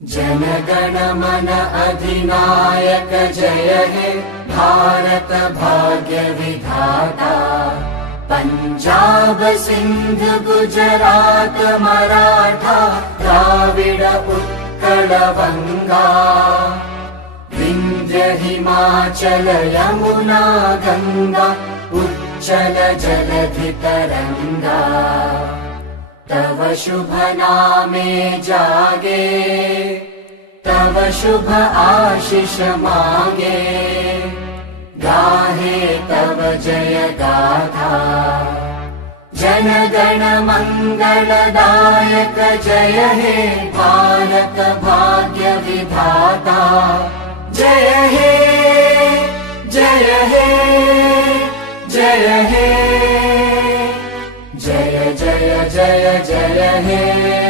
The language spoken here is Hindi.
जन गण मन अधिनायक जय हे भारत भाग्य विधाता। पंजाब सिंध गुजरात मराठा द्राविड उत्कल बंगा। विंध्य हिमाचल यमुना गंगा उच्चल जलधि तरंगा। तव शुभ नामे जागे तव शुभ आशीष मांगे। गाहे तव जय गाथा जन गण मंगलदायक जय हे भारत भाग्य विधाता। जय हे जय हे जय हे जय जय जय जय हे।